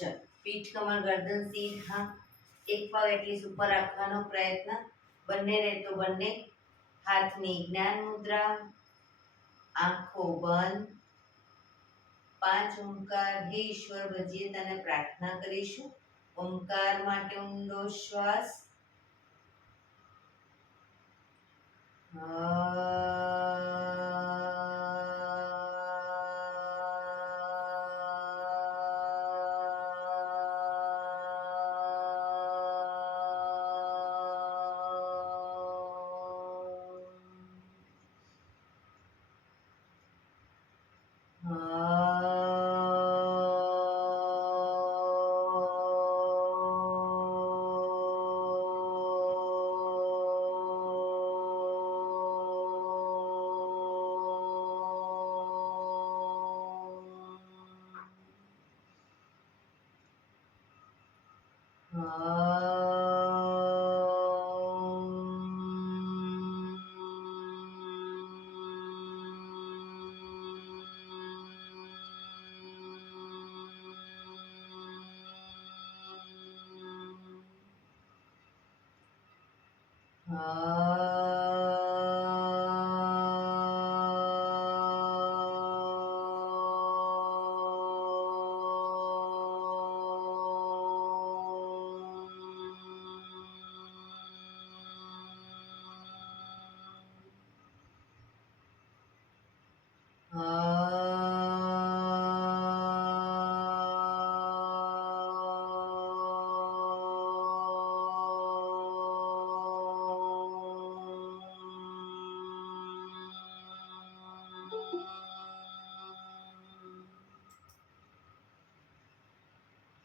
ચલ, પીઠ કમર ગરદન સીધા, એક પગ એટલી ઉપર રાખવાનો પ્રયત્ન. બંને રહે તો બંને હાથની જ્ઞાન મુદ્રા, આંખો બંધ. 5 ઓમકાર. હે ઈશ્વર, ભજીએ તને પ્રાર્થના કરીશું. ઓમકાર માટે ઊંડો શ્વાસ.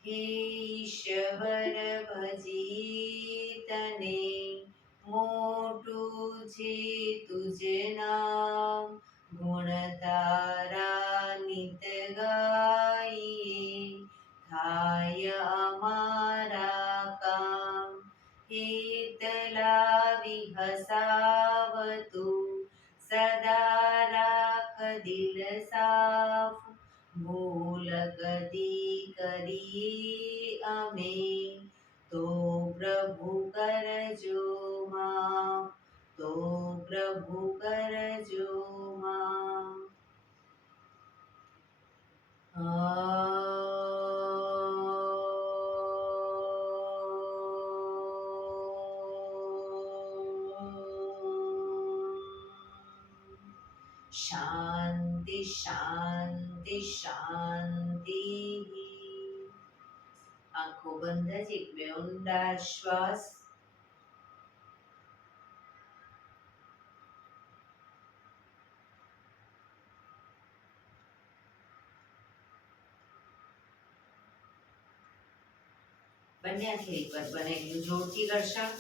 ઈશ્વર, ભજીએ તને મોટું છે તુજ નામ. ગુણ તારા નિત ગાઈએ, થાય અમારા કામ. હેતલા વિહસાવતું, સદા રાખ દિલ સાફ. ભૂલ કદી કરીએ અમે, તો પ્રભુ કરજો માફ. તો પ્રભુ કરજો માફ. શાંતિ શાંતિ શાંતિ. આંખો બંધ જ એક બે ઊંડા શ્વાસ. બંને હથેળી પર બને એટલું જોરથી ઘર્ષણ.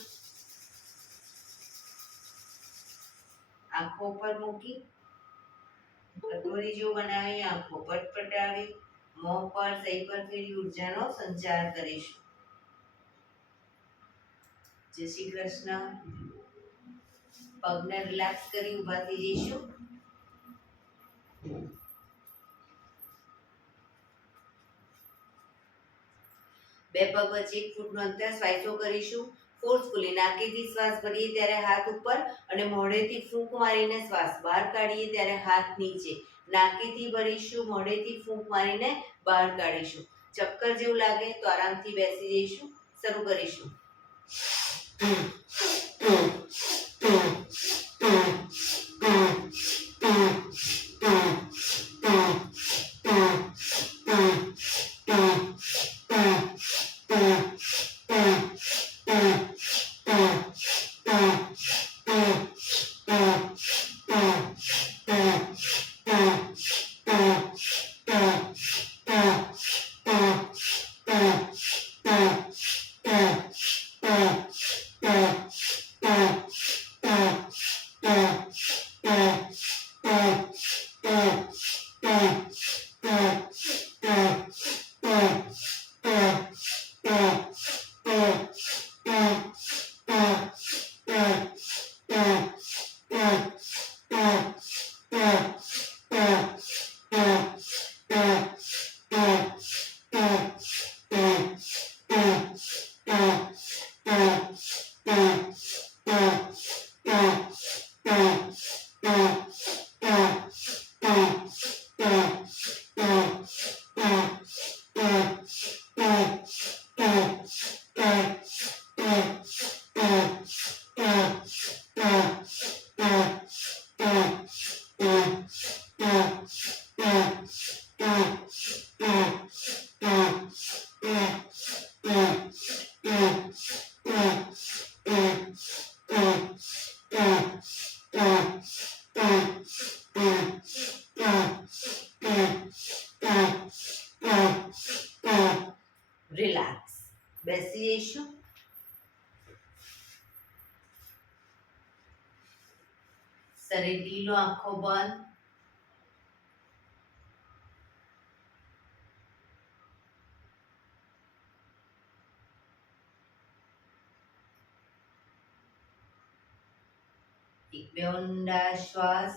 આંખો પર મૂકી કટોરી જેવું બનાવી આંખો પટપટાવી મોં પર સહી પર ફેરી ઉર્જાનો સંચાર કરીશું. જય શ્રી કૃષ્ણ. પગને રિલેક્સ કરી ઊભા થઈ જઈશું. બે પગ વચ્ચે 1 ફૂટનું અંતર સ્વાઈસો કરીશું. ફોર્સફુલી નાકેથી શ્વાસ ભરીએ ત્યારે હાથ ઉપર અને મોઢેથી ફૂંક મારીને શ્વાસ બહાર કાઢીએ ત્યારે હાથ નીચે. નાકેથી ભરીશું, મોઢેથી ફૂંક મારીને બહાર કાઢીશું. ચક્કર જેવું લાગે તો આરામથી બેસી જઈશું. શરૂ કરીશું. રિલેક્સ. બેસી જઈશું. શરીર ઢીલો, આંખો બંધ. એક બે ઊંડા શ્વાસ.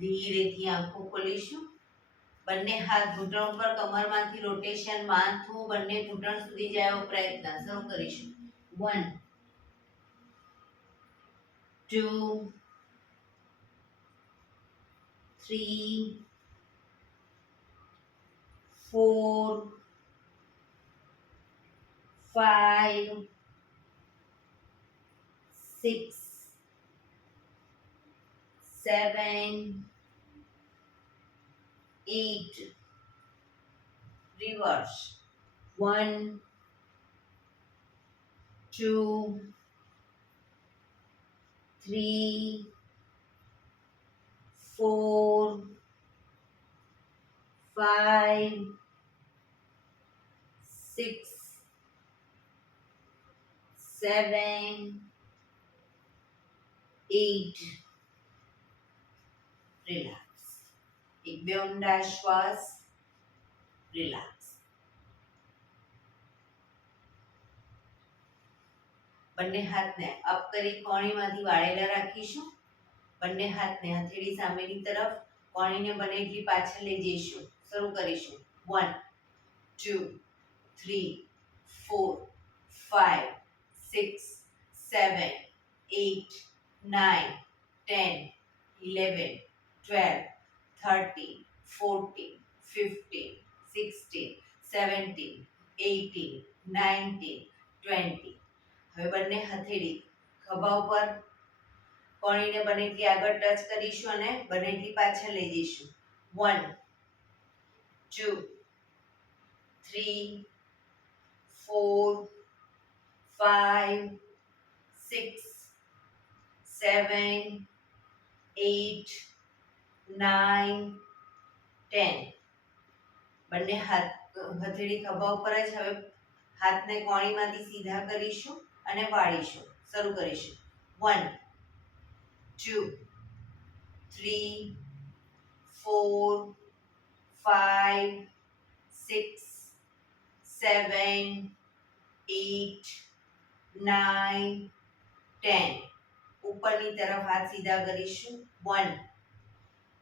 ધીરેથી આંખો ખોલીશું. બંને હાથ ઘૂંટણ ઉપર, કમરમાંથી રોટેશન, માથું બંને ઘૂંટણ સુધી જાય એવો પ્રયત્ન. શરૂ કરીશું. 1 2 3 4 5 6 7 8 reverse. 1 2 3 4 5 6 7 8 રિલેક્સ. એક બે ઊંડા શ્વાસ. રિલેક્સ. બંને હાથને અપ કરી કોણીમાંથી વાળેલા રાખીશું. બંને હાથને હથેળી સામેની તરફ, કોણીને બને એટલી પાછળ લઈ જઈશું. શરૂ કરીશું. 1 2 3 4 5 6 7 8 9 10 11 12 13 14 15 16 17 18 19 20. હવે બંને હથેળી ખભા ઉપર, કોણીને બને એટલી આગળ ટચ કરીશું અને બને એટલી પાછળ લઈ જઈશું. 1 2 3 4 5 6 7 8 9 10. બંને હથેળી ખભા ઉપર જ. હવે હાથને કોણીમાંથી સીધા કરીશું અને વાળીશું. શરૂ કરીશું. 1 2 3 4 5 6 7 8 9 10. ઉપરની તરફ હાથ સીધા કરીશું. 1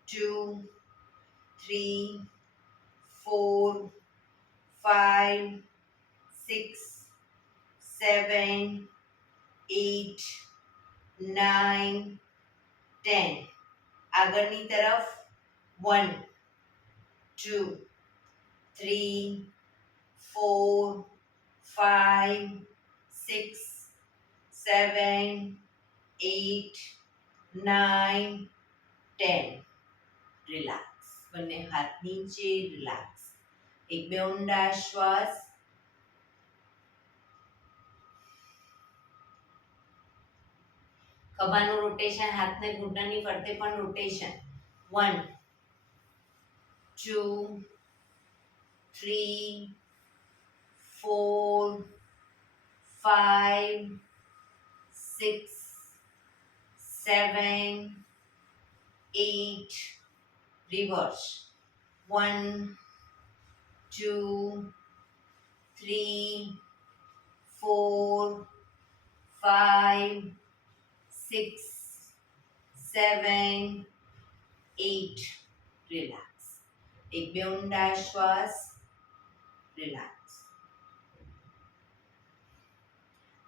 2 3 4 5 6 7 8 9 10. આગળની તરફ 1 2 3 4 5 6 7 8 9 10. રિલેક્સ. બંને હાથ નીચે. રિલેક્સ. એક બે ઊંડા શ્વાસ. ખભાનું રોટેશન, હાથને ઘૂંટણની ફરતે પણ રોટેશન. 1 2 3 4 5 6 7 8 reverse. 1 2 3, 4, 5, 6, 7, 8. રિલેક્સ. એક બે ઊંડા શ્વાસ. રિલેક્સ.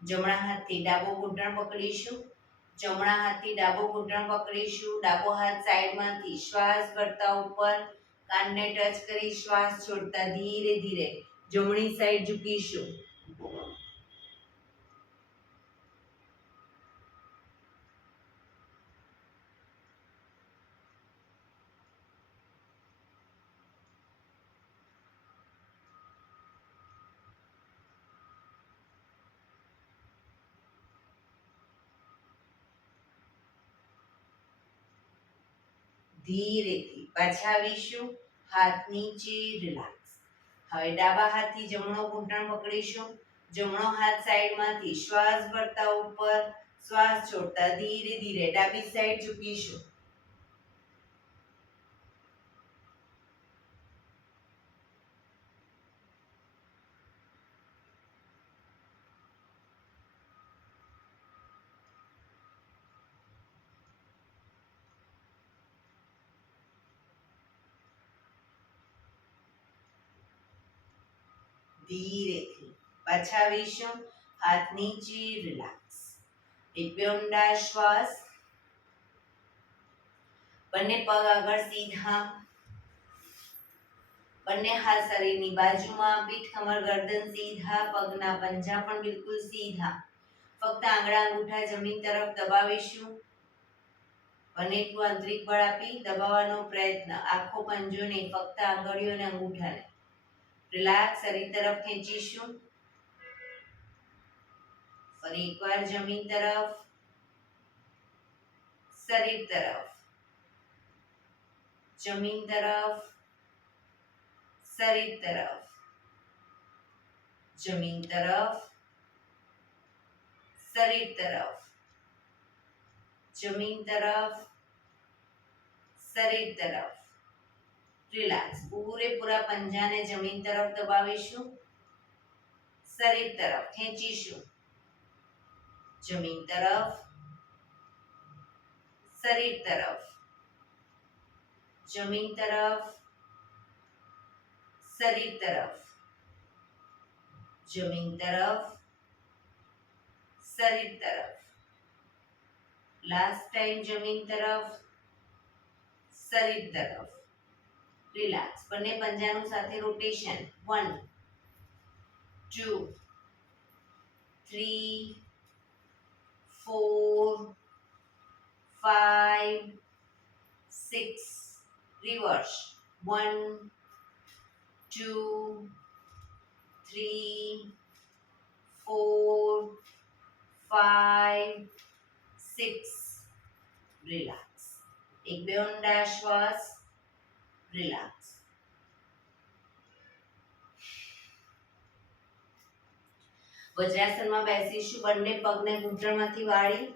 જમણા હાથથી ડાબો ઘૂંટણ પકડીશું. જમણા હાથથી ડાબો ઘૂંટણ પકડીશું. ડાબો હાથ સાઈડમાંથી શ્વાસ ભરતા ઉપર કાનને ટચ કરી શ્વાસ છોડતા ધીરે ધીરે જમણી સાઈડ ઝૂકીશું. ધીરેથી પાછા આવીશું. હાથ નીચે. રિલેક્સ. હવે ડાબા હાથથી જમણો ઘૂંટણ પકડીશું. જમણો હાથ સાઈડમાંથી શ્વાસ ભરતા ઉપર શ્વાસ છોડતા ધીરે ધીરે ડાબી સાઈડ ઝૂકીશું. ધીરેથી પાછા આવીશું. હાથ નીચે. રિલેક્સ. એક બે ઊંડા શ્વાસ. બંને પગ આગળ સીધા. બંને હાથ શરીરની બાજુમાં. પીઠ કમર ગરદન સીધા. પગના પંજા પણ બિલકુલ સીધા. ફક્ત આંગળા અંગૂઠા જમીન તરફ દબાવીશું. બને એટલું આંતરિક બળ આપી દબાવવાનો પ્રયત્ન. આખો પંજો નહીં, ફક્ત આંગળીઓ અને અંગૂઠાને. રિલેક્સ. શરીર તરફ ખેંચીશું. ફરી એકવાર જમીન તરફ. શરીર તરફ. જમીન તરફ. શરીર તરફ. જમીન તરફ. શરીર તરફ. જમીન તરફ. શરીર તરફ. રિલેક્સ. પૂરેપૂરા પંજાને જમીન તરફ દબાવીશું. શરીર તરફ ખેંચીશું. જમીન તરફ. શરીર તરફ. જમીન તરફ. શરીર તરફ. જમીન તરફ. શરીર તરફ. લાસ્ટ ટાઈમ જમીન તરફ. શરીર તરફ. રિલેક્સ. બંને પંજાનું સાથે રોટેશન. 1, 2, 3, 4, 5, 6. રિવર્સ. 1, 2, 3, 4, 5, 6. રિલેક્સ. એક બે ઊંડા શ્વાસ. રિલેક્સ. વજ્રાસનમાં બેસીશું. બંને પગને ઘૂંટણમાંથી વાળી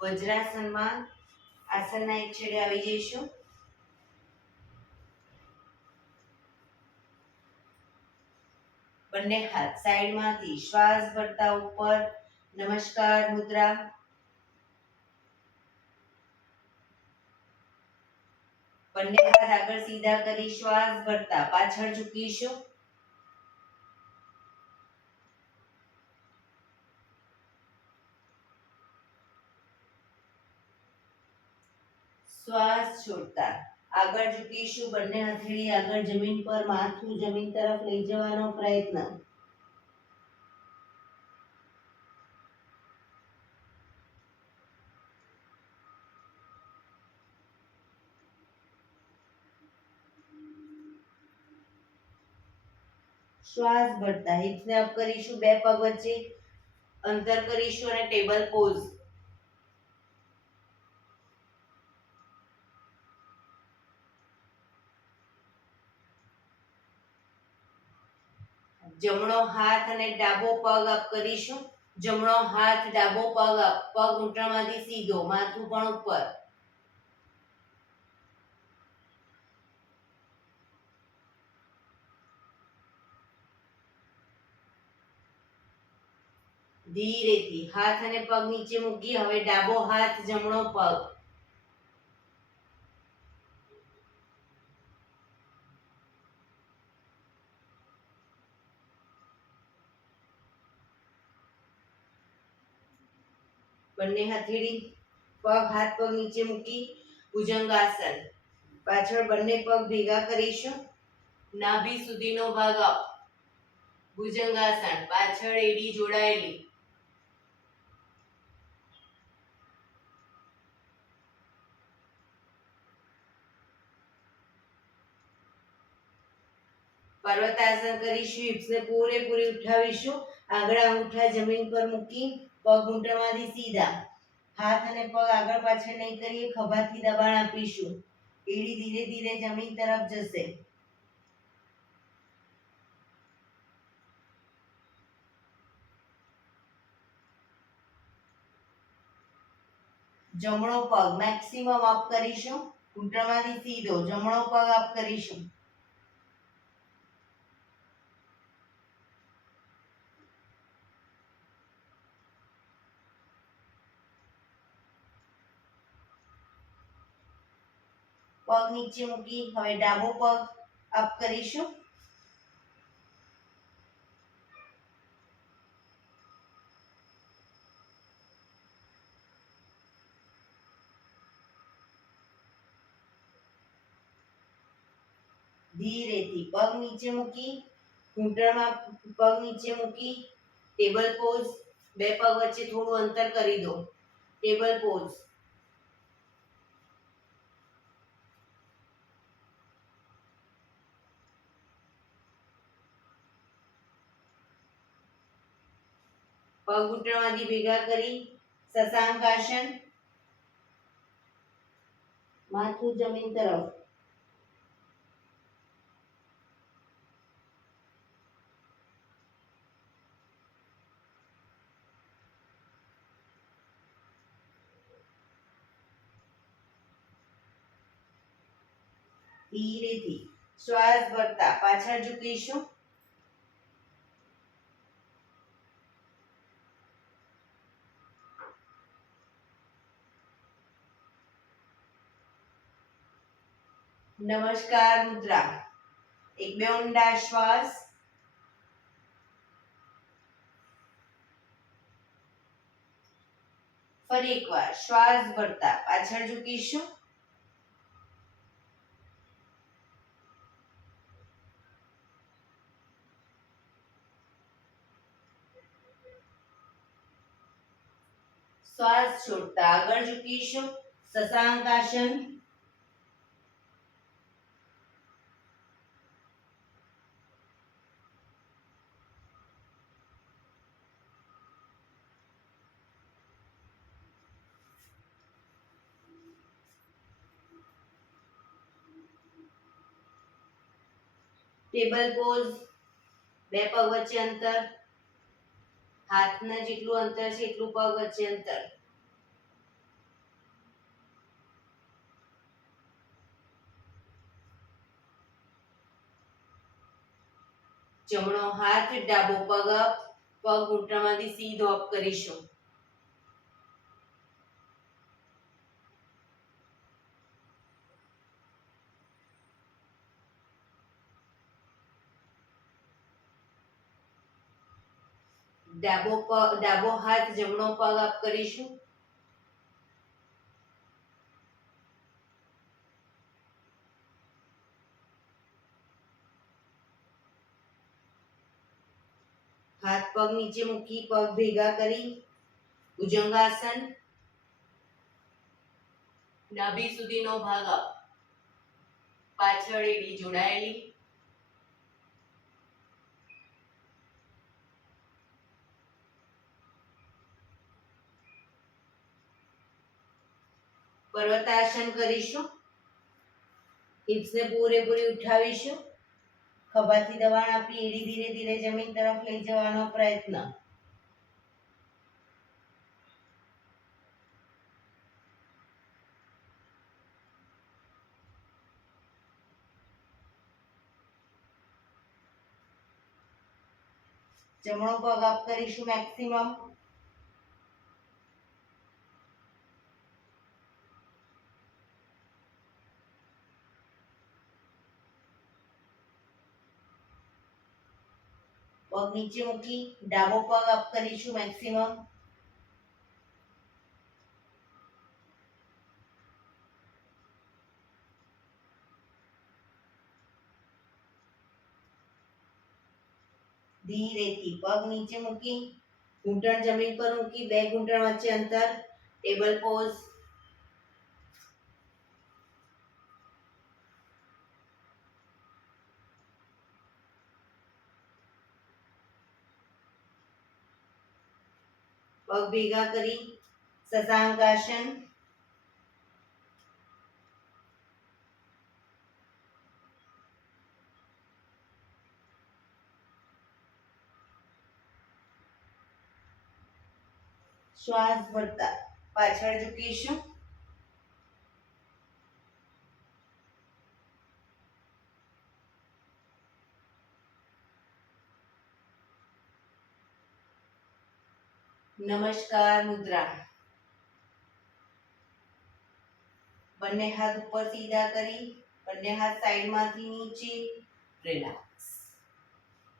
વજ્રાસનમાં આસનના એક છેડે આવી જઈશું. બંને હાથ સાઈડમાંથી શ્વાસ ભરતા ઉપર નમસ્કાર મુદ્રા. બંને હાથ આગળ સીધા કરી શ્વાસ ભરતા પાછળ ઝૂકીશું. શ્વાસ છોડતા આગળ ઝૂકીશું. બંને હથેળી આગળ જમીન પર, માથું જમીન તરફ લઈ જવાનો પ્રયત્ન. શ્વાસ ભરતા હિપ્સને અપ કરીશું. બે પગ વચ્ચે અંતર કરીશું અને ટેબલ પોઝ. જમણો હાથ અને ડાબો પગ અપ કરીશું. જમણો હાથ ડાબો પગ અપ. પગ ઘૂંટણમાંથી સીધો, માથું પણ ઉપર. ધીરેથી હાથ અને પગ નીચે મૂકી હવે ડાબો હાથ જમણો પગ, બંને હથેળી પગ હાથ પગ નીચે મૂકી ભુજંગાસન. પાછળ બંને પગ ભેગા કરીશું, નાભી સુધીનો ભાગ અપ, ભુજંગાસન. પાછળ એડી જોડાયેલી, પર્વતાસન કરીશું. હિપ્સને પૂરેપૂરી ઉઠાવીશું. આગળ અંગૂઠા જમીન પર મૂકી પગ ઘૂંટણમાંથી સીધા, હાથ અને પગ આગળ પાછળ નહીં કરીએ, ખભાથી દબાણ આપીશું. એડી ધીરે ધીરે જમીન તરફ જશે. જમણો પગ મેક્સિમમ અપ કરીશું, ઘૂંટણમાંથી સીધો જમણો પગ અપ કરીશું. પગ નીચે મૂકી હવે ડાબો પગ અપ કરીશું. ધીરેથી પગ નીચે મૂકી ઘૂંટણમાં પગ નીચે મૂકી ટેબલ પોઝ. બે પગ વચ્ચે થોડું અંતર કરી દો. Table pose. પગ ઘૂંટણમાંથી ભેગા કરી શશાંક આસન. માથું જમીન તરફ. ધીરેથી શ્વાસ ભરતા પાછળ ઝૂકીશું. નમસ્કાર મુદ્રા. એક બે ઊંડા શ્વાસ. ફરી એકવાર શ્વાસ ભરતા પાછળ ઝૂકીશું. શ્વાસ છોડતા આગળ ઝૂકીશું. શશાંક આસન. Table pose. બે પગ વચ્ચે અંતર, હાથના જેટલું અંતર છે એટલું પગ વચ્ચે અંતર. જમણો હાથ ડાબો પગ અપ, પગ ઘૂંટણમાંથી સીધો અપ કરીશું. ડાબો હાથ જમણો પગ અપ કરીશું. હાથ પગ નીચે મૂકી પગ ભેગા કરી ભુજંગાસન. નાભી સુધીનો ભાગ અપ, પાછળ એડી જોડાયેલી. પર્વતાસન કરીશું. હિપ્સને પૂરેપૂરી ઉઠાવીશું. ખભાથી દબાણ આપી એડી ધીરે ધીરે જમીન તરફ લઈ જવાનો પ્રયત્ન. જમણો પગ અપ કરીશું મેક્સિમમ. પગ નીચે મૂકી ડાબો પગ અપ કરીશું મેક્સિમમ. ધીરેથી પગ નીચે મૂકી ઘૂંટણ જમીન પર મૂકી બે ઘૂંટણ વચ્ચે અંતર ટેબલ પોઝ. પગ ભેગા કરી શશાંક આસન. શ્વાસ ભરતા પાછળ ઝૂકીશું. નમસ્કાર મુદ્રા. બંને હાથ ઉપર સીધા કરી બંને હાથ સાઈડમાંથી નીચે રિલેક્સ.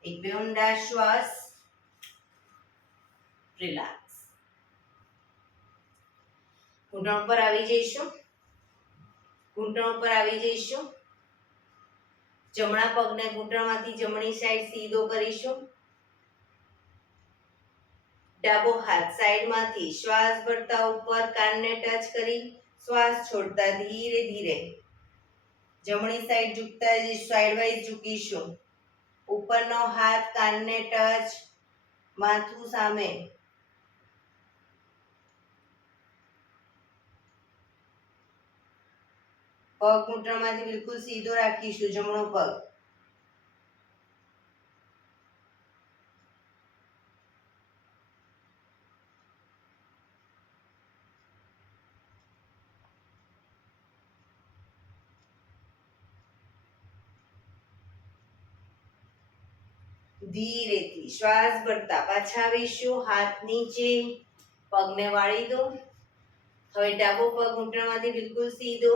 એક બે ઊંડા શ્વાસ. રિલેક્સ. ઘૂંટણ ઉપર આવી જઈશું. ઘૂંટણ ઉપર આવી જઈશું. જમણા પગને ઘૂંટણમાંથી જમણી સાઈડ સીધો કરીશું. ડાબો હાથ સાઈડમાંથી શ્વાસ ભરતા ઉપર કાનને ટચ કરી શ્વાસ છોડતા ધીરે ધીરે જમણી સાઈડ ઝૂકતા સાઈડ વાઇઝ ઝૂકીશું. ઉપરનો હાથ કાનને ટચ, માથું સામે. પગ ઘૂંટણમાંથી બિલકુલ સીધો રાખીશું જમણો પગ. ધીરેથી શ્વાસ ભરતા પાછા આવીશું. હાથ નીચે, પગને વાળી દો. હવે ડાબો પગ ઘૂંટણમાંથી બિલકુલ સીધો.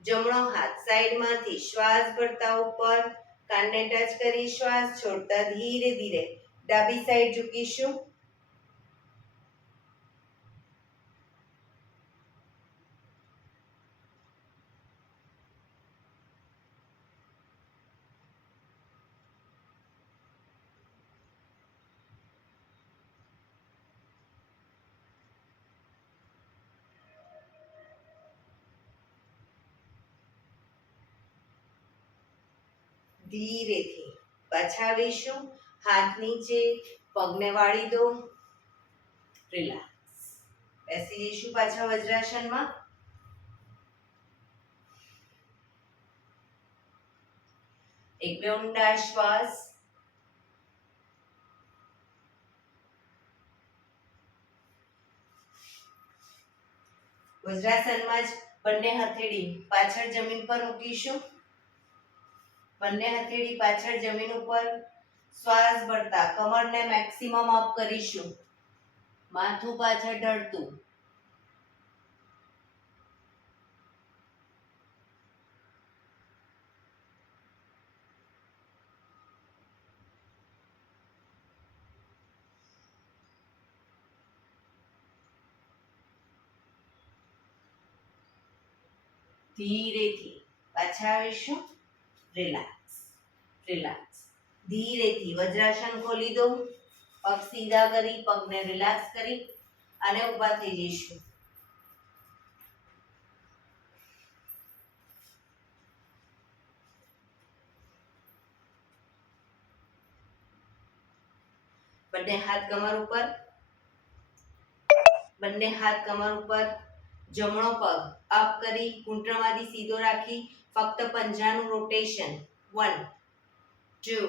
જમણો હાથ સાઈડમાંથી શ્વાસ ભરતા ઉપર કાનને ટચ કરી શ્વાસ છોડતા ધીરે ધીરે ડાબી સાઈડ ઝૂકીશું. ધીરેથી પાછા આવીશું. હાથ નીચે, પગને વાળી દો. રિલેક્સ. બેસી જઈશું પાછા વજ્રાસનમાં. એક બે ઊંડા શ્વાસ. વજ્રાસનમાં જ બંને હથેળી પાછળ જમીન પર મૂકીશું. બંને હથેળી પાછળ જમીન ઉપર શ્વાસ ભરતા કમરને મેક્સિમમ અપ કરીશું. માથું પાછળ ઢળતું. ધીરેથી પાછા આવીશું. રિલેક્સ. રિલેક્સ. ધીરેથી વજ્રાસન ખોલી દો. પગ સીધા કરી પગને રિલેક્સ કરી અને ઊભા થઈ જઈશું. બંને હાથ કમર ઉપર. બંને હાથ કમર ઉપર. જમણો પગ અપ કરી ઘૂંટણમાંથી સીધો રાખી ફક્ત પંજાનું રોટેશન. 1 2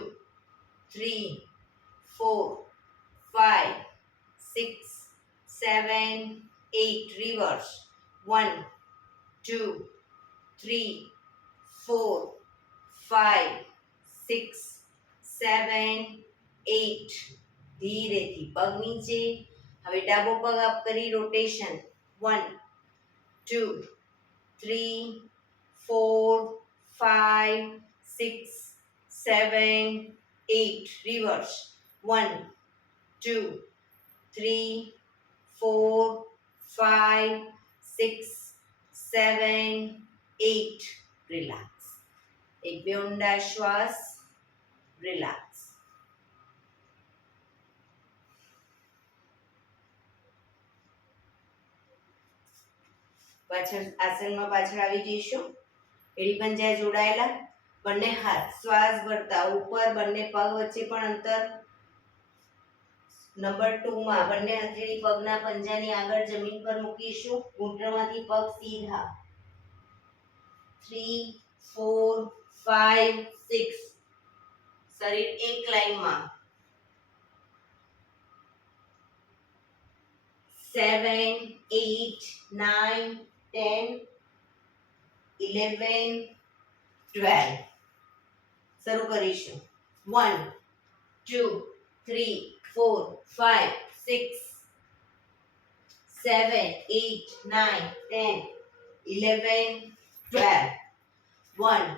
3 4 5 6 7 8 રિવર્સ. 1 2 3 4 5 6 7 8. ધીરેથી પગ નીચે. હવે ડાબો પગ અપ કરી રોટેશન. 1 2 3 4 5 6 7 8 reverse 1 2 3 4 5 6 7 8 રિલેક્સ એક બે ઊંડા શ્વાસ રિલેક્સ પાછળ આસનમાં પાછળ આવી જઈશું એડી પંજા જોડાયેલા બંને હાથ શ્વાસ ભરતા ઉપર બંને પગ વચ્ચે પણ અંતર નંબર 2 માં બંને હથેળી પગના પંજાની આગળ જમીન પર મૂકીશું ઘૂંટણમાંથી પગ સીધા 3 4 5 6 શરીર એક લાઈનમાં 7 8 9 10 11 12 શરૂ કરીશું 1 2 3 4 5 6 7 8 9 10 11 12 1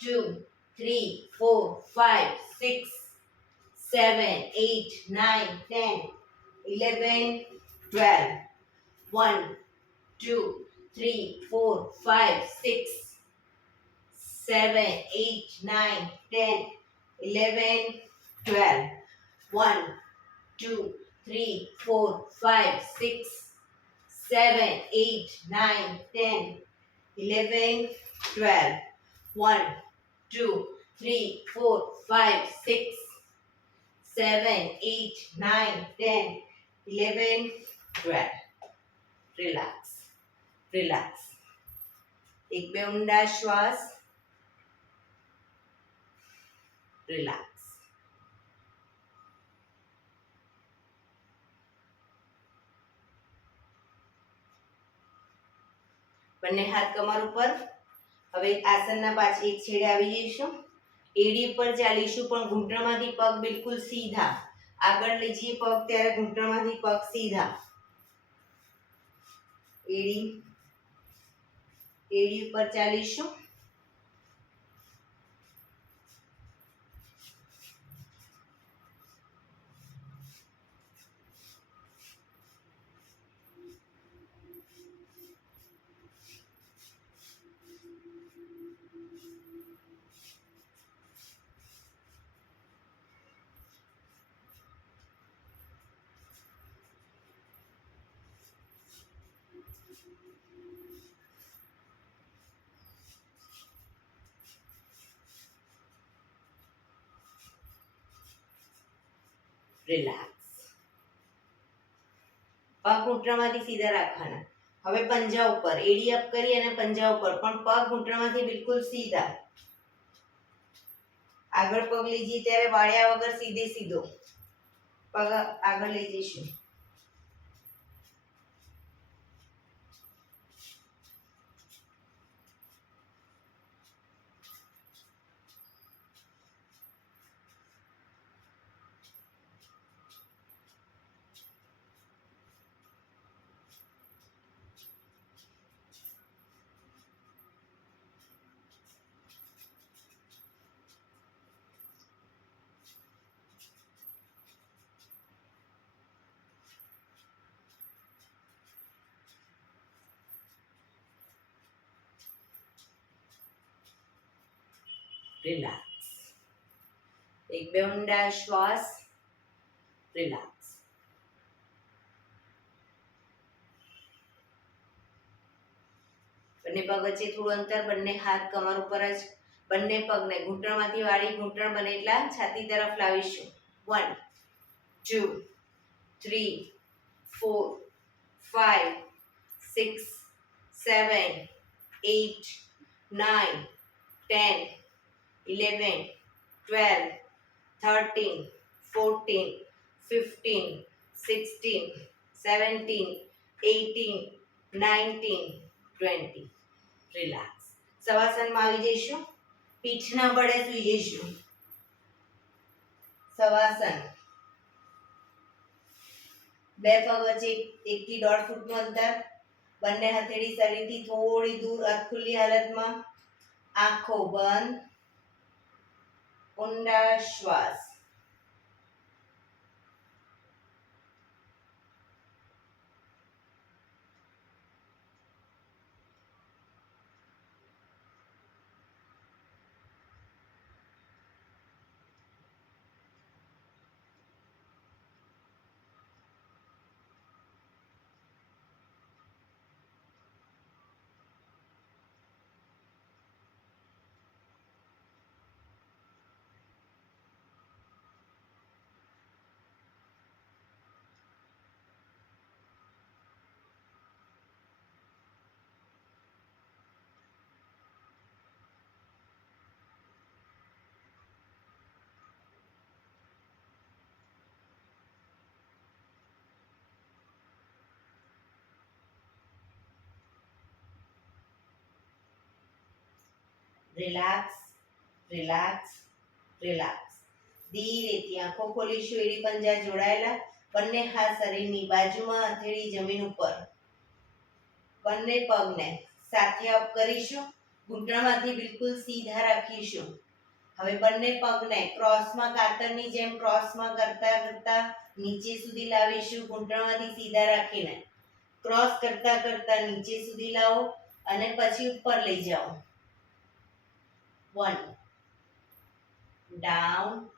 2 3 4 5 6 7 8 9 10 11 12 1 2 3 4 5 6 7 8 9 10 11 12 1 2 3 4 5 6 7 8 9 10 11 12 1 2 3 4 5 6 7 8 9 10 11 12 રિલેક્સ રિલેક્સ એક બે ઊંડા શ્વાસ રિલેક્સ બંને હાથ કમર ઉપર હવે આસનના પાછળ એક છેડે આવી જઈશું એડી ઉપર ચાલીશું પણ ઘૂંટણમાંથી પગ બિલકુલ સીધા આગળ લઈ જઈએ પગ ત્યારે ઘૂંટણમાંથી પગ સીધા એડી ઉપર ચાલીશું રિલેક્સ પગ ઘૂંટણમાંથી સીધા રાખવાના હવે પંજા ઉપર એડી અપ કરી અને પંજા ઉપર પણ પગ ઘૂંટણમાંથી બિલકુલ સીધા આગળ પગ લઈ જઈએ ત્યારે વાળ્યા વગર સીધે સીધો પગ આગળ લઈ જઈશું રિલેક્સ એક બે ઊંડા શ્વાસ રિલેક્સ બંને પગ વચ્ચે થોડું અંતર બંને હાથ કમર ઉપર જ બંને પગને ઘૂંટણમાંથી વાળી ઘૂંટણ બને એટલા છાતી તરફ લાવીશું 1 2 3 4 5 6 7 8 9 10 11 12 13 14 15 16 17 18 19 20 રિલેક્સ શવાસનમાં આવી જઈશું પીઠના બળે સૂઈ જઈશું શવાસન બે પગ વચ્ચે 1 થી 1.5 ફૂટનું અંતર બંને હથેળી શરીરથી થોડી દૂર અધખુલ્લી હાલતમાં આંખો બંધ ઊંડા શ્વાસ. Relax, relax, relax. ધીરેથી આંખો ખોલીશું. એડી પંજા જોડાયેલા. બંને હાથ શરીરની બાજુમાં, હથેળી જમીન ઉપર. બંને પગને સાથે અપ કરીશું. ઘૂંટણમાંથી બિલકુલ સીધા રાખીશું. હવે બંને પગને ક્રોસમાં, કાતરની જેમ ક્રોસમાં કરતા કરતા નીચે સુધી લાવીશું. ઘૂંટણમાંથી સીધા રાખીને ક્રોસ કરતા કરતા નીચે સુધી લાવો અને પછી ઉપર લઈ જાઓ. 1 down,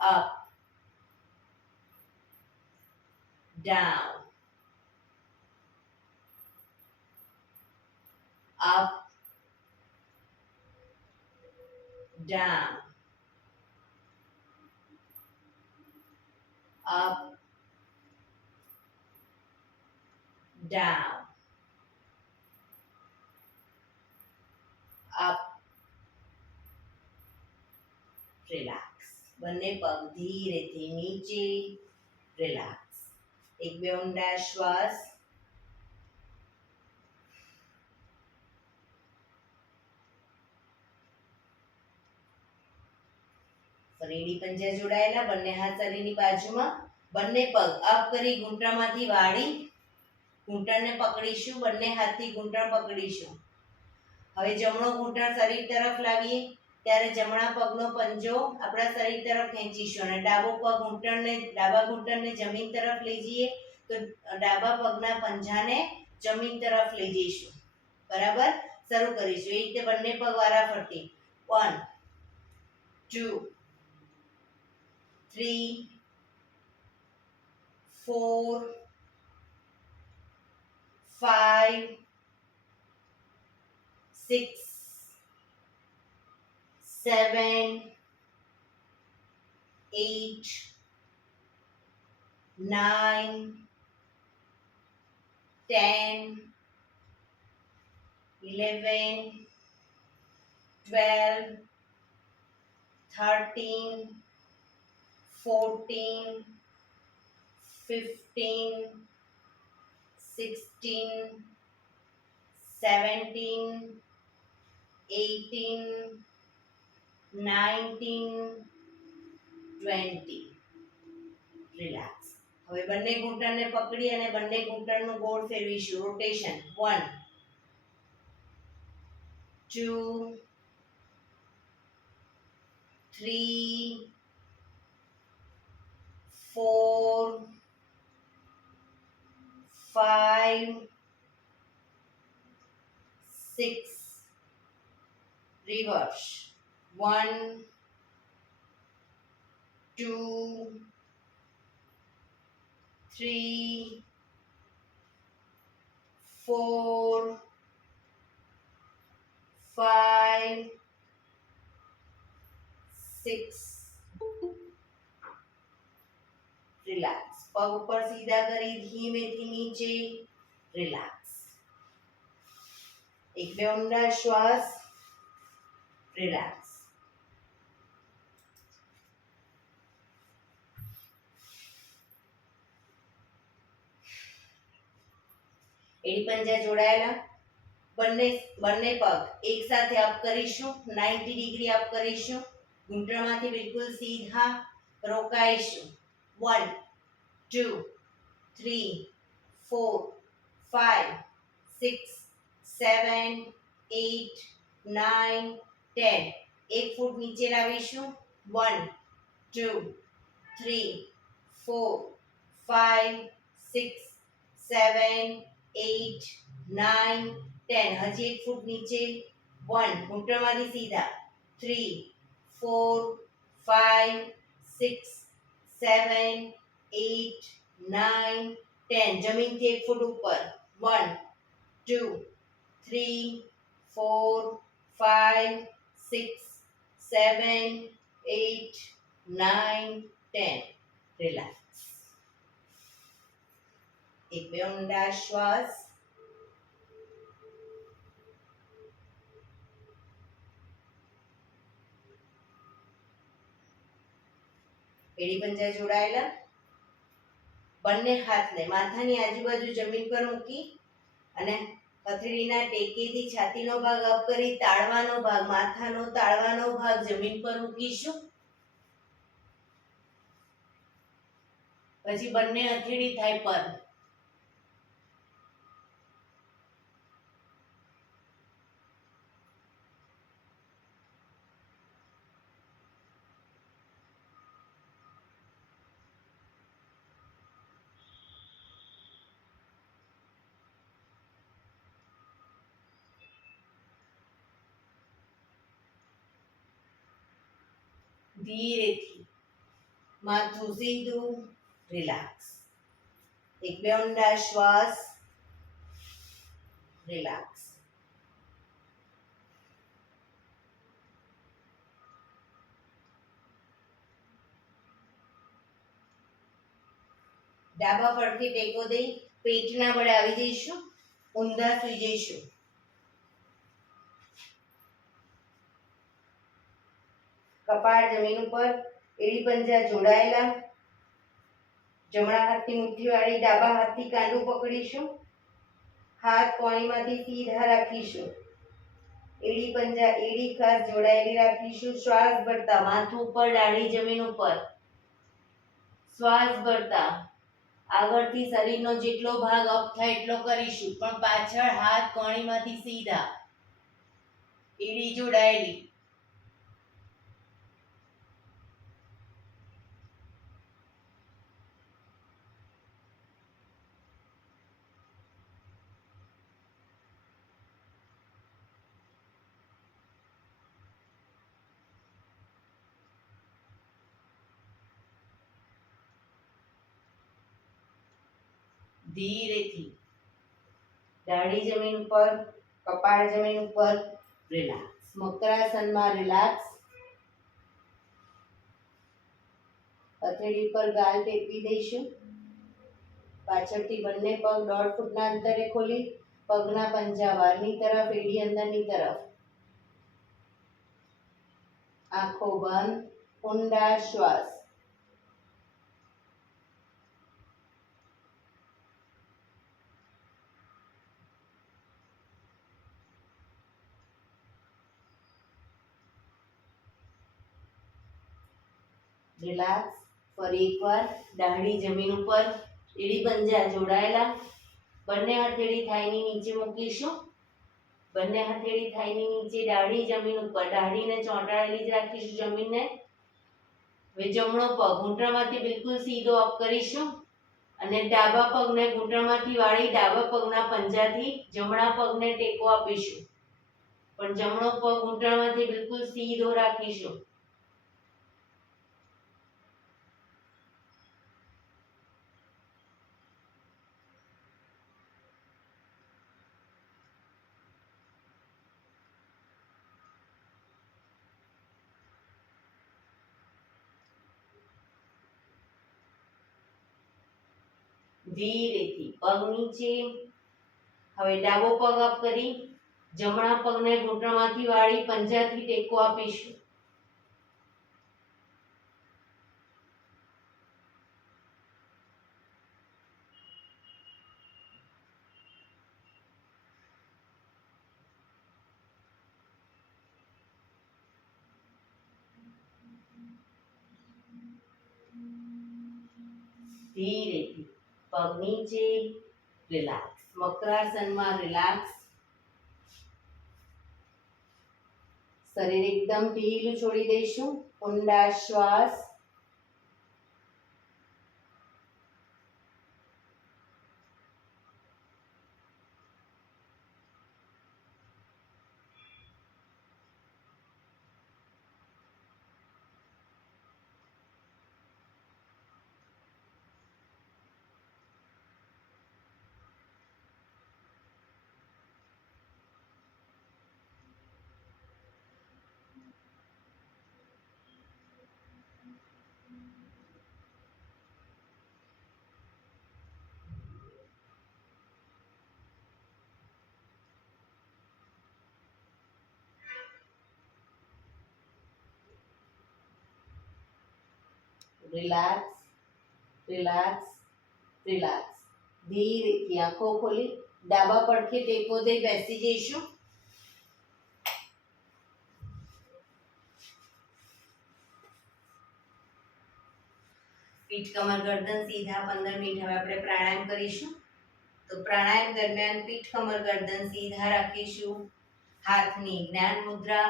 up, down, up, down, up, down, up. Relax. બંને પગ ધીરેથી નીચે. રિલેક્સ. એક બે ઊંડા શ્વાસ. શરીરની પંજા જોડાયેલા. બંને હાથ શરીરની બાજુમાં. બંને પગ અપ કરી ઘૂંટણમાંથી વાળી ઘૂંટણને પકડીશું. બંને હાથથી ઘૂંટણ પકડીશું. હવે જમણો ઘૂંટણ શરીર તરફ લાવીએ ત્યારે જમણા પગનો પંજો આપણા શરીર તરફ ખેંચીશું અને ડાબા ઘૂંટણને જમીન તરફ લઈ જઈએ તો ડાબા પગના પંજાને જમીન તરફ લઈ જઈશું. બરાબર? શરૂ કરીશું. એ રીતે બંને પગ વારાફરતી. 1 2 3 4 5 6 7 8 9 10 11 12 13 14 15 16 17 18 19 20. રિલેક્સ. હવે બંને ઘૂંટણને પકડી અને બંને ઘૂંટણનું ગોળ ફેરવીશું. રોટેશન. 1 2 3 4 5 6. Reverse. 1 2 3 4 5 6. રિલેક્સ. પગ ઉપર સીધા કરી ધીમેથી નીચે. રિલેક્સ. એક બે ઊંડા શ્વાસ. રિલેક્સ. એડી પંજા જોડાયેલા. બંને પગ એક સાથે અપ કરીશું. 90 ડિગ્રી અપ કરીશું. ઘૂંટણમાંથી બિલકુલ સીધા રોકાઈશું. 1 2 3 4 5 6 7 8 9 10 એક ફૂટ નીચે લાવીશું 1 2 3 4 5 6 7 8 9 10 હજી એક ફૂટ નીચે 1 ઘૂંટણમાંથી સીધા 3 4 5 6 7 8 9 10 જમીનથી એક ફૂટ ઉપર 1 2 3 4 5 6 7 8 9 10 રિલેક્સ એક બે ઊંડા શ્વાસ એડી પંજા જોડાયેલા બંને હાથને માથાની આજુબાજુ જમીન પર મૂકી અને હથેળીના ટેકેથી છાતીનો ભાગ અપ કરી તાળવાનો ભાગ માથાનો તાળવાનો ભાગ જમીન પર મૂકીશું પછી બંને હથેળી થાય પર ધીરેથી માથું સીધું રિલેક્સ એક બે ઊંડા શ્વાસ રિલેક્સ ડાબા પડખે ટેકો દઈ પેટના બળે આવી જઈશું ઊંધા સુઈ જઈશું કપાળ જમીન ઉપર એડી પંજા જોડાયેલા જમણા હાથની મુઠ્ઠી વાળી ડાબા હાથથી કાંડું પકડીશું હાથ કોણીમાંથી સીધા રાખીશું એડી પંજા એડી ખાસ જોડાયેલી રાખીશું શ્વાસ ભરતા માથું ઉપર ડાળી જમીન ઉપર શ્વાસ ભરતા આગળથી શરીરનો જેટલો ભાગ અપ થાય એટલો કરીશું પણ પાછળ હાથ કોણીમાંથી સીધા એડી જોડાયેલી ધીરેથી દાઢી જમીન ઉપર કપાળ જમીન ઉપર રિલેક્સ મકરાસનમાં રિલેક્સ હથેળી પર ગાલ ટેકવી દઈશું પાછળથી બંને પગ 1.5 ફૂટના અંતરે ખોલી પગના પંજા બહારની તરફ એડી અંદરની તરફ આંખો બંધ ઊંડા શ્વાસ રિલેક્સ ફરી એકવાર દાઢી જમીન ઉપર એડી પંજા જોડાયેલા બંને હથેળી થાઈની નીચે મૂકીશું બંને હથેળી થાઈની નીચે દાઢી જમીન ઉપર દાઢીને ચોંટાડેલી જ રાખીશું જમીનને હવે જમણો પગ ઘૂંટણમાંથી બિલકુલ સીધો અપ કરીશું અને ડાબા પગને ઘૂંટણમાંથી વાળી ડાબા પગના પંજાથી જમણા પગને ટેકો આપીશું પણ જમણો પગ ઘૂંટણમાંથી બિલકુલ સીધો રાખીશું ધીરેથી પગ નીચે હવે ડાબો પગ અપ કરી જમણા પગને ઘૂંટણમાંથી વાળી પંજાથી ટેકો આપીશું ધીરેથી પગ નીચે રિલેક્સ મકરાસનમાં રિલેક્સ શરીર એકદમ ઢીલું છોડી દઈશું. ઊંડા શ્વાસ. Relax, relax, relax. ધીરેથી આંખો ખોલી ડાબા પડખે ટેકો દઈ બેસી જઈશું. પીઠ કમર ગરદન સીધા. 15 મિનિટ હવે આપણે પ્રાણાયામ કરીશું. તો પ્રાણાયામ દરમિયાન પીઠ કમર ગરદન સીધા રાખીશું. હાથની જ્ઞાન મુદ્રા.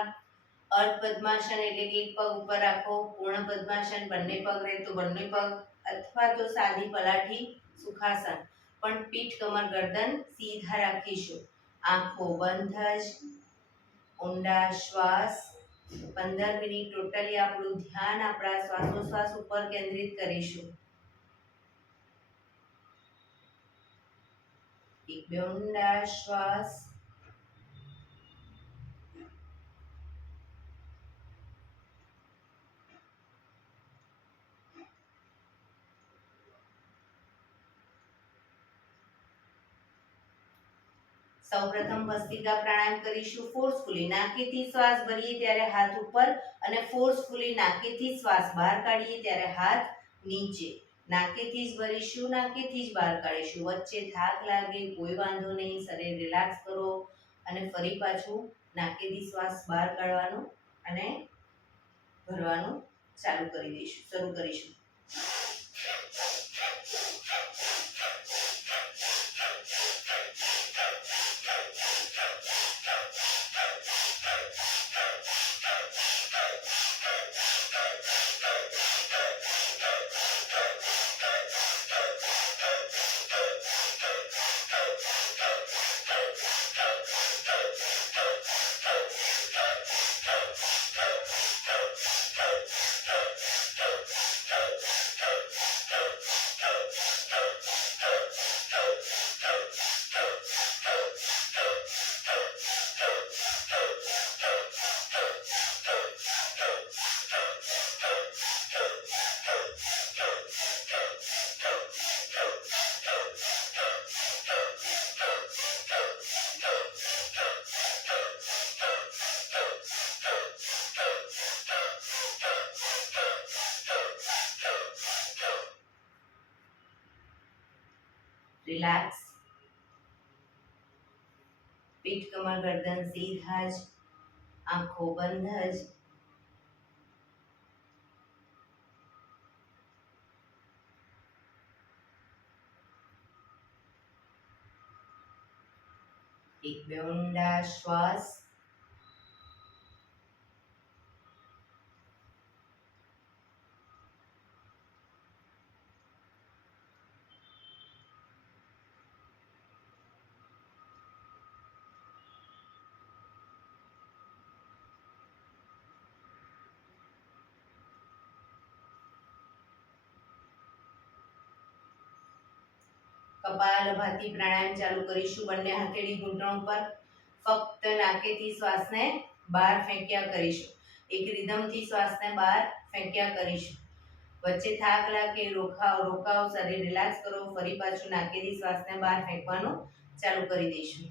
અર્ધ પદ્માસન એટલે કે એક પગ ઉપર રાખો. પૂર્ણ પદ્માસન બંને પગ રહે તો બંને પગ, અથવા તો સાદી પલાઠી સુખાસન. પણ પીઠ કમર ગરદન સીધા રાખીશું. આંખો બંધ જ. ઊંડા શ્વાસ. 15 મિનિટ ટોટલી આપણું ધ્યાન આપણા શ્વાસોશ્વાસ ઉપર કેન્દ્રિત કરીશું. એક બે ઊંડા શ્વાસ. સૌપ્રથમ ભસ્ત્રિકા પ્રાણાયામ કરીશું. ફોર્સફુલી નાકેથી શ્વાસ ભરીએ ત્યારે હાથ ઉપર અને ફોર્સફુલી નાકેથી શ્વાસ બહાર કાઢીએ ત્યારે હાથ નીચે. નાકેથી જ ભરીશું, નાકેથી જ બહાર કાઢીશું. વચ્ચે થાક લાગે કોઈ વાંધો નહીં. શરીર રિલેક્સ કરો અને ફરી પાછું નાકેથી શ્વાસ બહાર કાઢવાનું અને ભરવાનું શરૂ કરીશું. રિલેક્સ. પીઠ કમર ગરદન સીધા જ. આંખો બંધ જ. એક બે ઊંડા શ્વાસ. કપાલભાતિ પ્રાણાયામ ચાલુ કરીશું. બંને હથેળી ઘૂંટણ પર. ફક્ત નાકેથી શ્વાસને બહાર ફેંક્યા કરીશું. એક રિધમથી શ્વાસને બહાર ફેંક્યા કરીશું. વચ્ચે થાક લાગે રોકાવ, શરીર રિલેક્સ કરો. ફરી પાછું નાકેથી શ્વાસને બહાર ફેંકવાનું શરૂ કરીશું.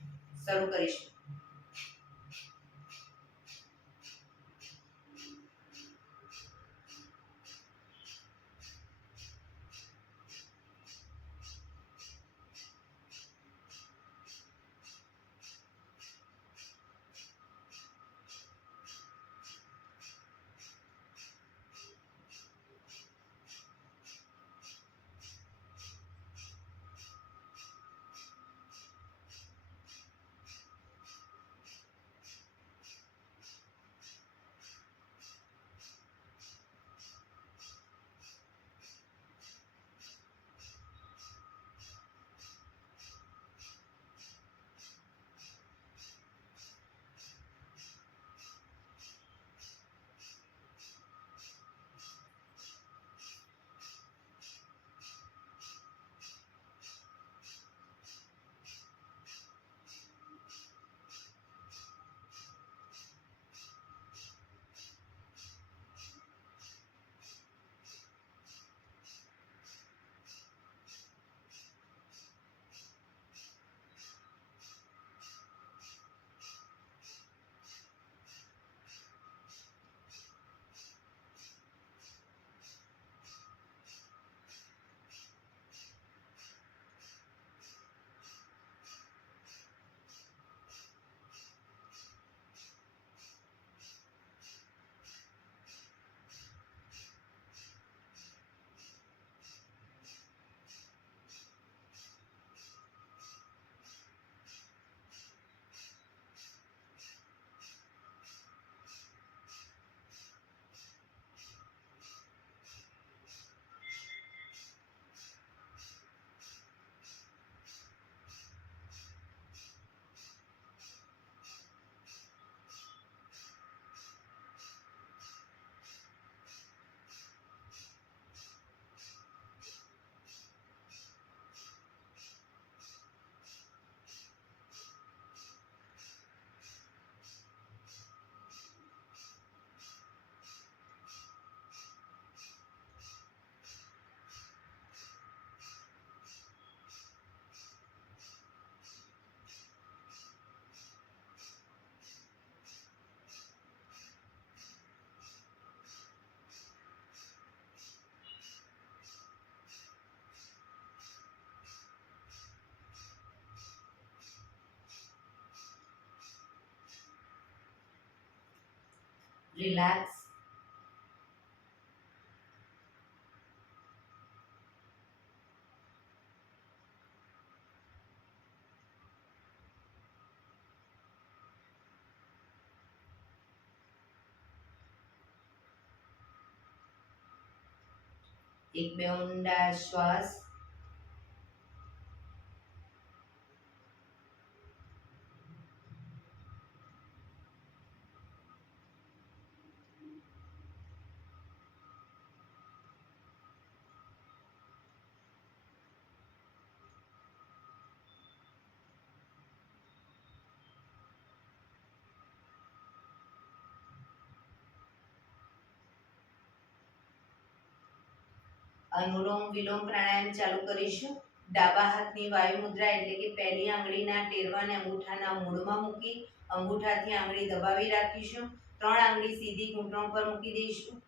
રિલેક્સ. એક બે ઊંડા શ્વાસ. અનુલોમ વિલોમ પ્રાણાયામ ચાલુ કરીશું. ડાબા હાથની વાયુ મુદ્રા એટલે કે પહેલી આંગળીના ટેરવાને અંગૂઠાના મૂળમાં મૂકી અંગૂઠાથી આંગળી દબાવી રાખીશું. 3 આંગળી સીધી ઘૂંટણ પર મૂકી દઈશું.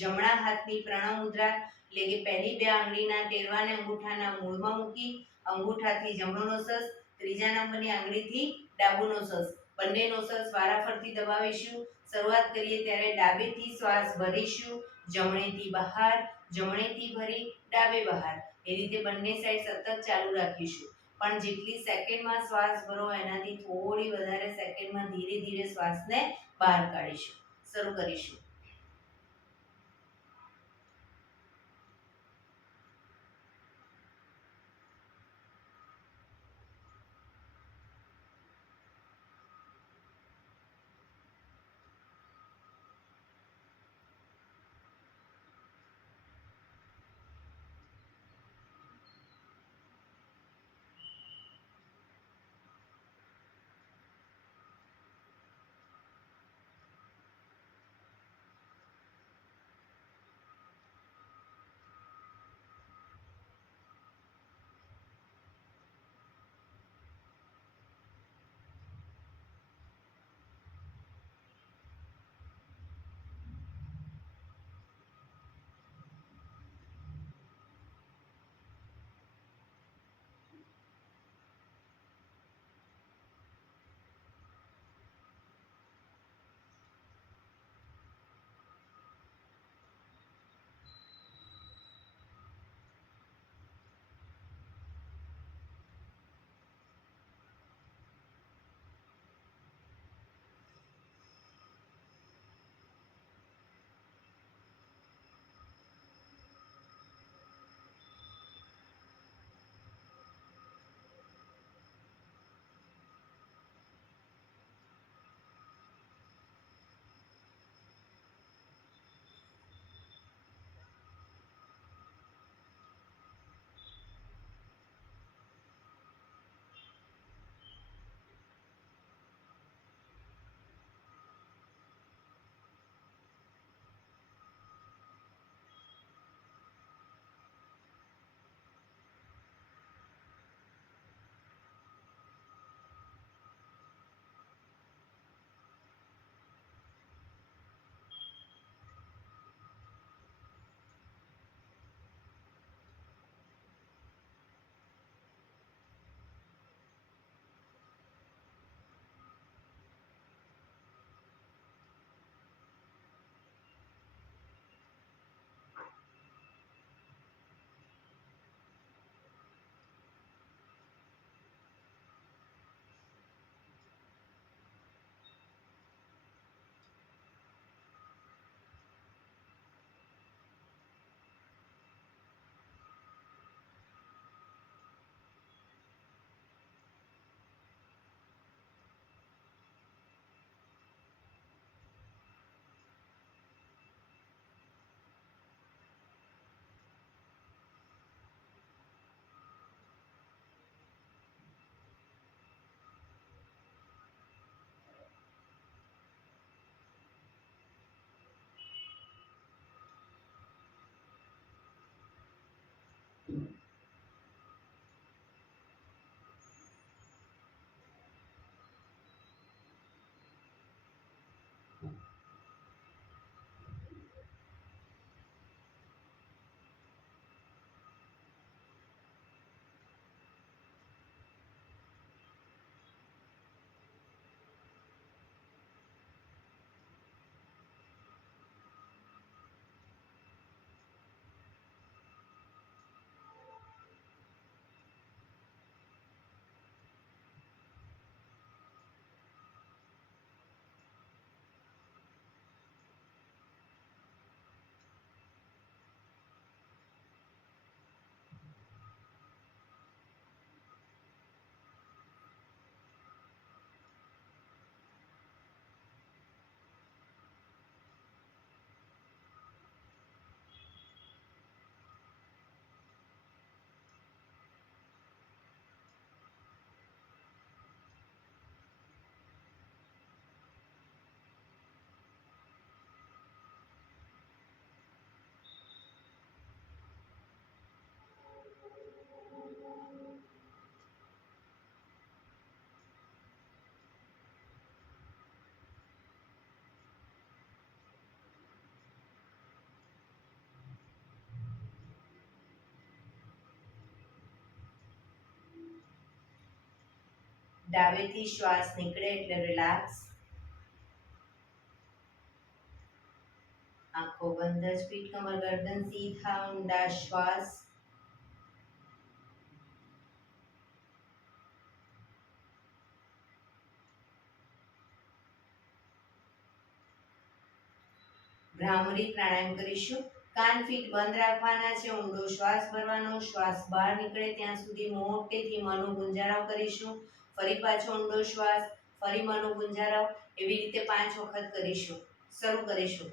જમણા હાથની પ્રણવ મુદ્રા એટલે કે પહેલી 2 આંગળીના ટેરવાને અંગૂઠાના મૂળમાં મૂકી અંગૂઠાથી જમણો નોસસ, ત્રીજા નંબરની આંગળીથી ડાબુ નોસસ, બંને નોસસ વારાફરતી દબાવીશું. શરૂઆત કરીએ ત્યારે ડાબેથી શ્વાસ ભરીશું, જમણેથી બહાર, જમણેથી ભરી ડાબે બહાર. એ રીતે બંને સાઈડ સતત ચાલુ રાખીશું. પણ જેટલી સેકન્ડમાં શ્વાસ ભરો એનાથી થોડી વધારે સેકન્ડમાં ધીરે ધીરે શ્વાસને બહાર કાઢીશું. શરૂ કરીશું. ડાબેથી શ્વાસ નીકળે એટલે રિલેક્સ. આંખો બંધ જ, પીઠ કમર ગરદન સીધા ઊંડા શ્વાસ. ભ્રામરી પ્રાણાયામ કરીશું. કાન ફીટ બંધ રાખવાના છે, ઊંડો શ્વાસ ભરવાનો, શ્વાસ બહાર નીકળે ત્યાં સુધી મોટેથી મનો ગુંજારાવ કરીશું. ફરી પાછો ઊંડો શ્વાસ, ફરી મનો ગુંજારાવ, એવી રીતે 5 વખત કરીશું. શરૂ કરીશું.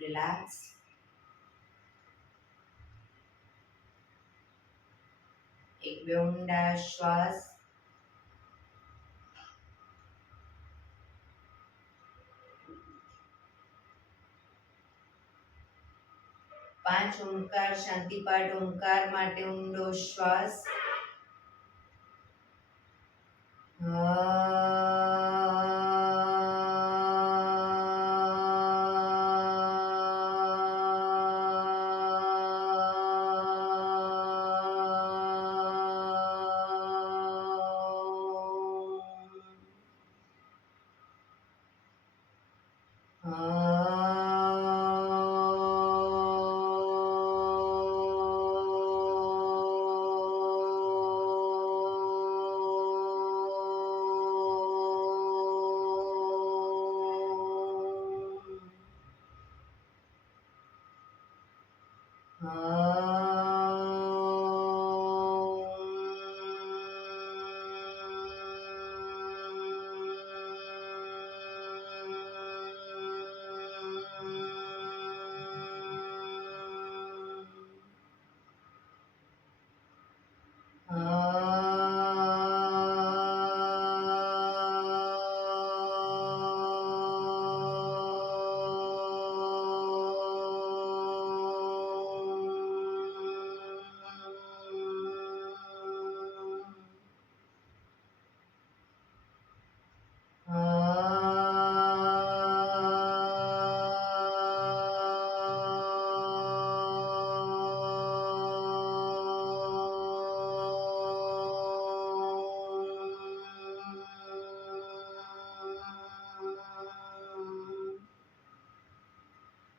રિલેક્સ. એક બે ઊંડા શ્વાસ. પાંચ ઓમકાર શાંતિપાઠ ઓમકાર માટે ઊંડો શ્વાસ.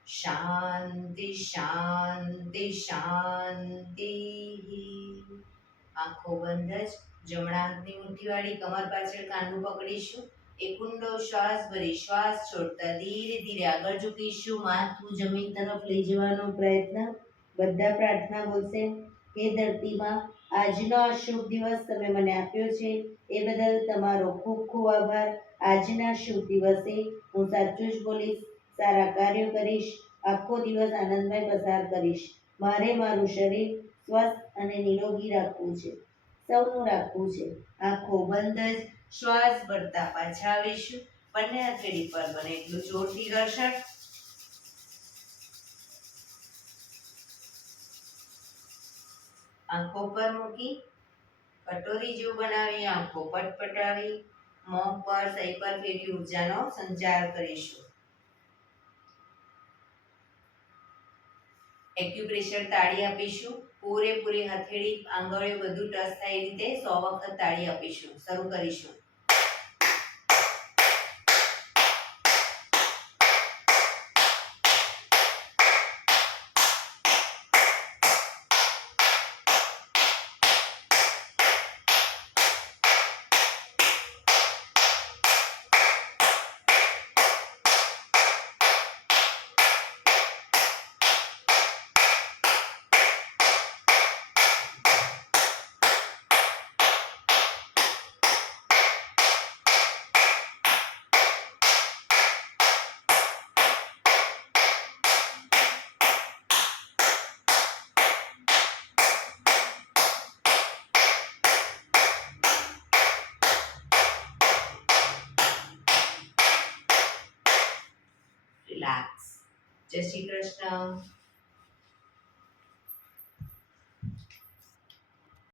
શાંતિ શાંતિ શાંતિ. આંખો બંધ જ, જમણા હાથની મુઠ્ઠી વાળી કમર પાછળ કાંડું પકડીશું. એક ઊંડો શ્વાસ ભરી શ્વાસ છોડતા ધીરે ધીરે આગળ ઝૂકીશું. માથું જમીન તરફ લઈ જવાનો પ્રયત્ન. બધા પ્રાર્થના બોલશે. હે ધરતીમાં, આજનો આ શુભ દિવસ તમે મને આપ્યો છે એ બદલ તમારો ખૂબ ખૂબ આભાર. આજના શુભ દિવસે હું સાચું જ બોલીશ, સારા કાર્યો કરીશ, આખો દિવસ આનંદમય પસાર કરીશ. મારે મારું શરીર સ્વસ્થ અને નિરોગી રાખવું છે, સૌનું રાખવું છે. આંખો બંધ જ શ્વાસ ભરતા પાછા આવીશું. બંને હથેળી પર બને એટલું જોરથી ઘર્ષણ. આંખો પર મૂકી કટોરી જેવું બનાવી આંખો પટપટાવી મોં પર સહી પર ફેરવી ઉર્જાનો સંચાર કરીશું. એક્યુપ્રેશર તાળી આપીશું. પૂરેપૂરી હથેળી આંગળીઓ બધું ટચ થાય એ રીતે 100 વખત તાળી આપીશું. શરૂ કરીશું. રિલેક્સ. જય શ્રી કૃષ્ણ.